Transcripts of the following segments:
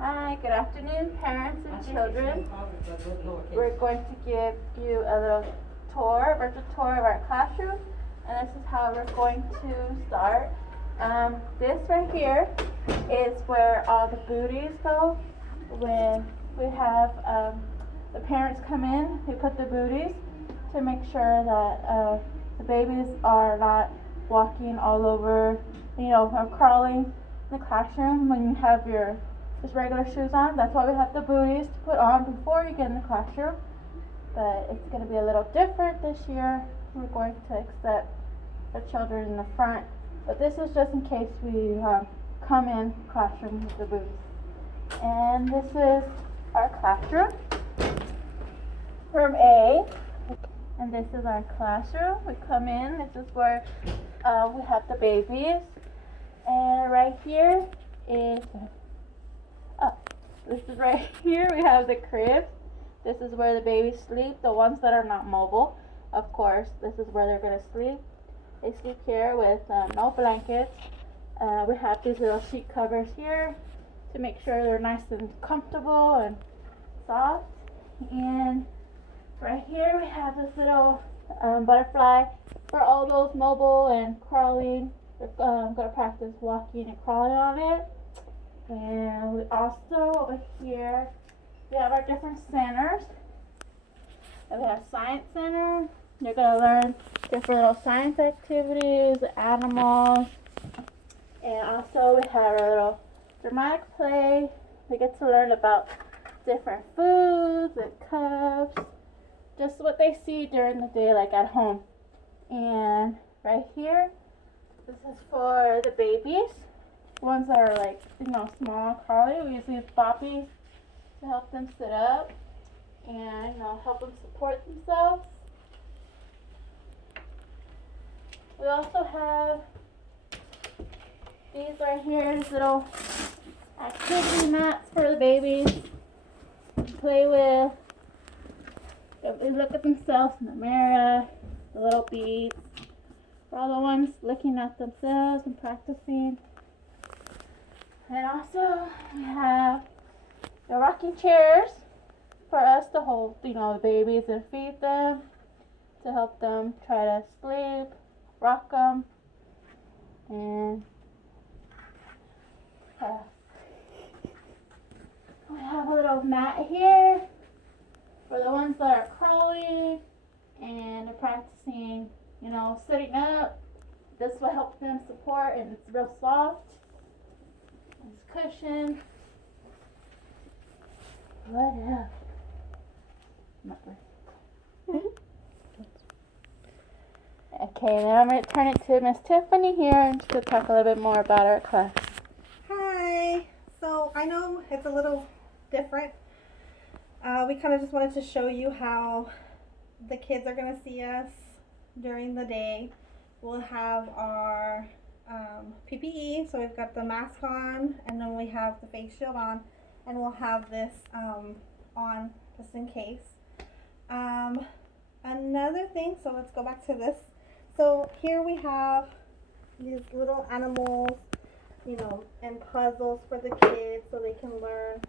Hi, good afternoon, parents and children. We're going to give you a little tour, virtual tour of our classroom, and this is how we're going to start. This right here is where all the booties go. When we have the parents come in, we put the booties to make sure that the babies are not walking all over, or crawling in the classroom when you have your just regular shoes on. That's why we have the booties to put on before you get in the classroom. But it's going to be a little different this year. We're going to accept the children in the front. But this is just in case we come in classroom with the booties. And this is our classroom. Room A. And this is our classroom. We come in. This is where we have the babies. And right here is this is right here. We have the crib. This is where the babies sleep. The ones that are not mobile, of course, this is where they're going to sleep. They sleep here with no blankets. We have these little sheet covers here to make sure they're nice and comfortable and soft. And right here we have this little butterfly for all those mobile and crawling. We're going to practice walking and crawling on it. And we also, over here, we have our different centers. And we have Science Center. You're going to learn different little science activities, animals. And also we have a little dramatic play. We get to learn about different foods and cups. Just what they see during the day, like at home. And right here, this is for the babies. Ones that are like, small, crawly. We use boppies to help them sit up and, help them support themselves. We also have these right here, these little activity mats for the babies to play with. They look at themselves in the mirror, the little beads. For all the ones looking at themselves and practicing. And also, we have the rocking chairs for us to hold, the babies and feed them, to help them try to sleep, rock them, and we have a little mat here for the ones that are crawling and are practicing, sitting up. This will help them support, and it's real soft. It's cushioned. What else? Okay, now I'm going to turn it to Miss Tiffany here, and she'll talk a little bit more about our class. Hi. So I know it's a little different. We kind of just wanted to show you how the kids are going to see us during the day. We'll have our PPE, so we've got the mask on, and then we have the face shield on, and we'll have this on just in case. Another thing, so let's go back to this. So here we have these little animals, and puzzles for the kids so they can learn,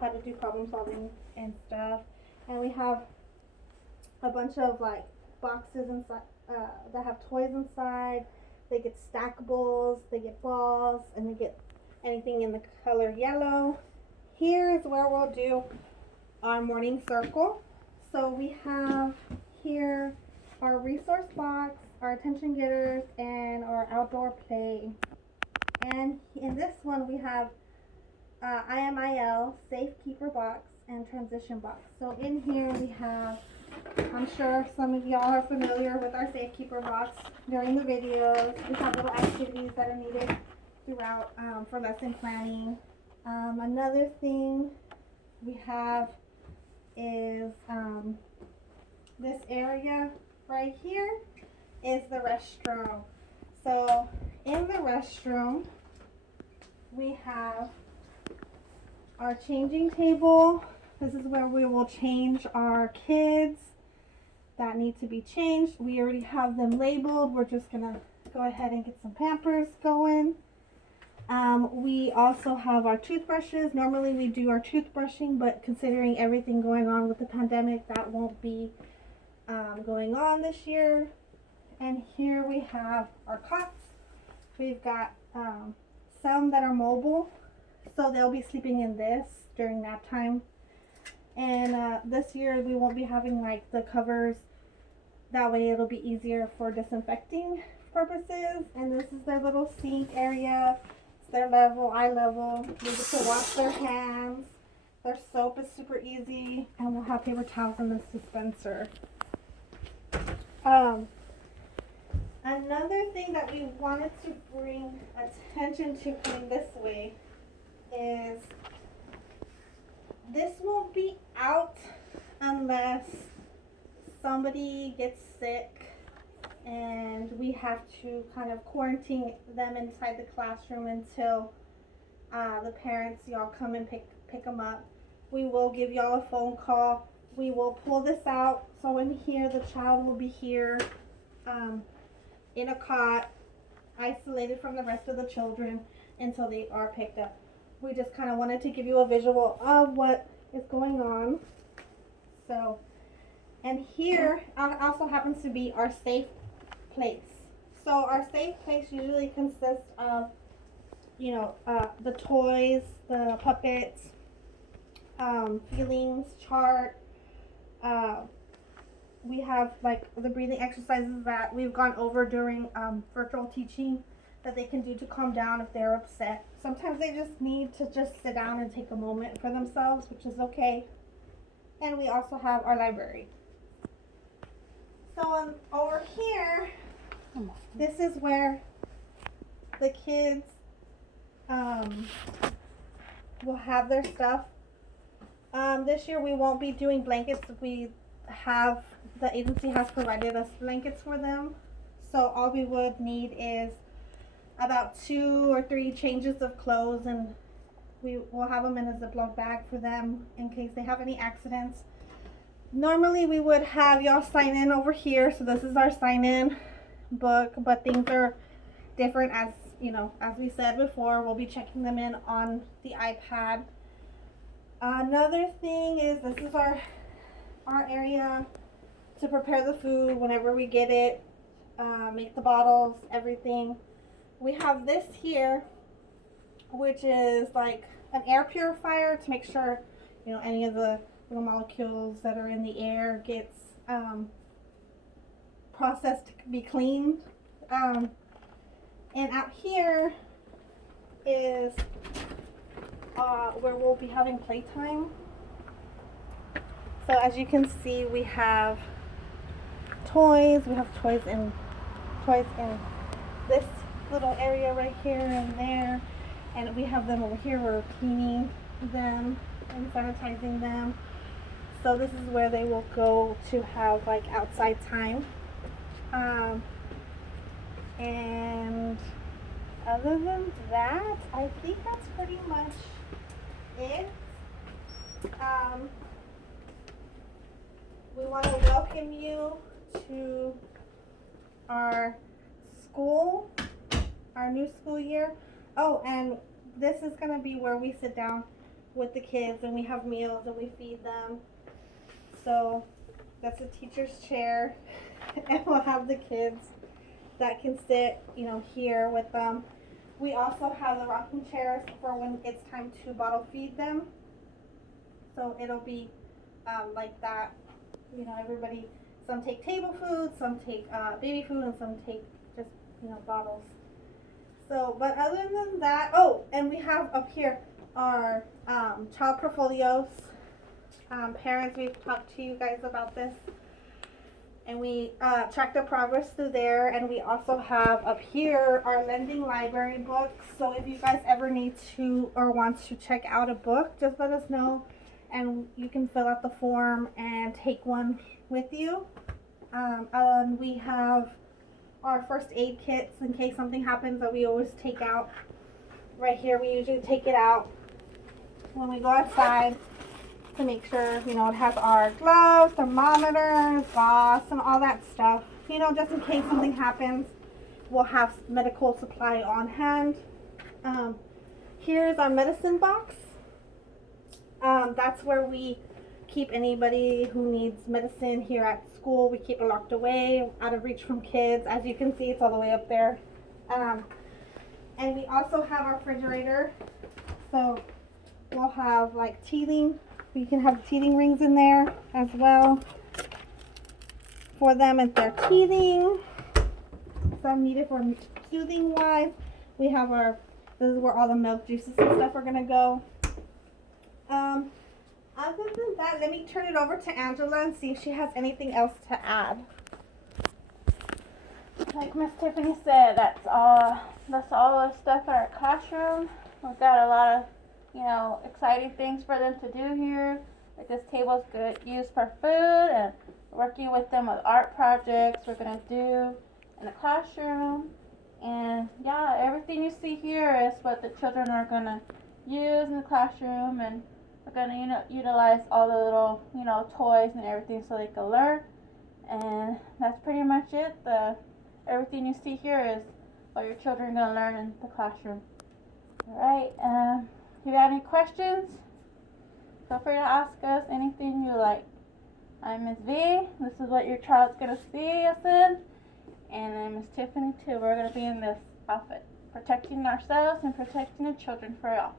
how to do problem solving and stuff. And we have a bunch of like boxes inside that have toys inside. They get stackables, they get balls, and they get anything in the color yellow. Here is where we'll do our morning circle. So we have here our resource box, our attention getters, and our outdoor play. And in this one we have IMIL, safe keeper box, and transition box. So in here we have, I'm sure some of y'all are familiar with our safe keeper box during the videos. We have little activities that are needed throughout for lesson planning. Another thing we have is this area right here is the restroom. So in the restroom we have our changing table. This is where we will change our kids that need to be changed. We already have them labeled. We're just gonna go ahead and get some Pampers going. We also have our toothbrushes. Normally we do our toothbrushing, but considering everything going on with the pandemic, that won't be going on this year. And here we have our cots. We've got some that are mobile, so they'll be sleeping in this during nap time. And this year we won't be having like the covers. That way it'll be easier for disinfecting purposes. And this is their little sink area. It's their level, eye level. They get to wash their hands. Their soap is super easy. And we'll have paper towels in this dispenser. Another thing that we wanted to bring attention to coming this way is this won't be out unless somebody gets sick and we have to kind of quarantine them inside the classroom until the parents, y'all come and pick them up. We will give y'all a phone call. We will pull this out. So in here, the child will be here in a cot, isolated from the rest of the children until they are picked up. We just kind of wanted to give you a visual of what is going on. So, and here also happens to be our safe place. So our safe place usually consists of, you know, the toys, the puppets, feelings, chart. We have like the breathing exercises that we've gone over during virtual teaching that they can do to calm down if they're upset. Sometimes they just need to just sit down and take a moment for themselves, which is okay. And we also have our library. So over here, this is where the kids will have their stuff. This year we won't be doing blankets. The agency has provided us blankets for them. So all we would need is about 2 or 3 changes of clothes, and we will have them in a Ziploc bag for them in case they have any accidents. Normally we would have y'all sign in over here. So this is our sign in book, but things are different as you know, as we said before, we'll be checking them in on the iPad. Another thing is this is our area to prepare the food whenever we get it, make the bottles, everything. We have this here, which is like an air purifier to make sure, you know, any of the little molecules that are in the air gets processed to be cleaned. And out here is where we'll be having playtime. So as you can see, we have toys. We have toys in this little area right here and there, and we have them over here. We're cleaning them and sanitizing them. So this is where they will go to have like outside time. And other than that, I think that's pretty much it. We want to welcome you to our school, our new school year. Oh, and this is going to be where we sit down with the kids and we have meals and we feed them. So that's a teacher's chair, and we'll have the kids that can sit, you know, here with them. We also have the rocking chairs for when it's time to bottle feed them. So it'll be like that. You know, everybody, some take table food, some take baby food, and some take just, you know, bottles. So, but other than that, oh, and we have up here our child portfolios. Parents, we've talked to you guys about this. And we track their progress through there. And we also have up here our lending library books. So if you guys ever need to or want to check out a book, just let us know. And you can fill out the form and take one with you. We have our first aid kits in case something happens that we always take out. Right here, we usually take it out when we go outside to make sure, you know, it has our gloves, thermometers, gauze, and all that stuff. You know, just in case something happens, we'll have medical supply on hand. Here's our medicine box. That's where we keep anybody who needs medicine here at school. We keep it locked away, out of reach from kids. As you can see, it's all the way up there. And we also have our refrigerator. So we'll have like teething. We can have teething rings in there as well for them if they're teething. Some needed for soothing wise. We have this is where all the milk juices and stuff are gonna go. Other than that, let me turn it over to Angela and see if she has anything else to add. Like Miss Tiffany said, that's all the stuff in our classroom. We've got a lot of, exciting things for them to do here. Like this table's good used for food and working with them with art projects we're gonna do in the classroom. And yeah, everything you see here is what the children are gonna use in the classroom, and we're gonna utilize all the little toys and everything so they can learn. And that's pretty much it. Everything you see here is what your children are gonna learn in the classroom. Alright, if you got any questions, feel free to ask us anything you like. I'm Ms. V. This is what your child's gonna see us in. And then Miss Tiffany too. We're gonna be in this outfit, protecting ourselves and protecting the children for y'all.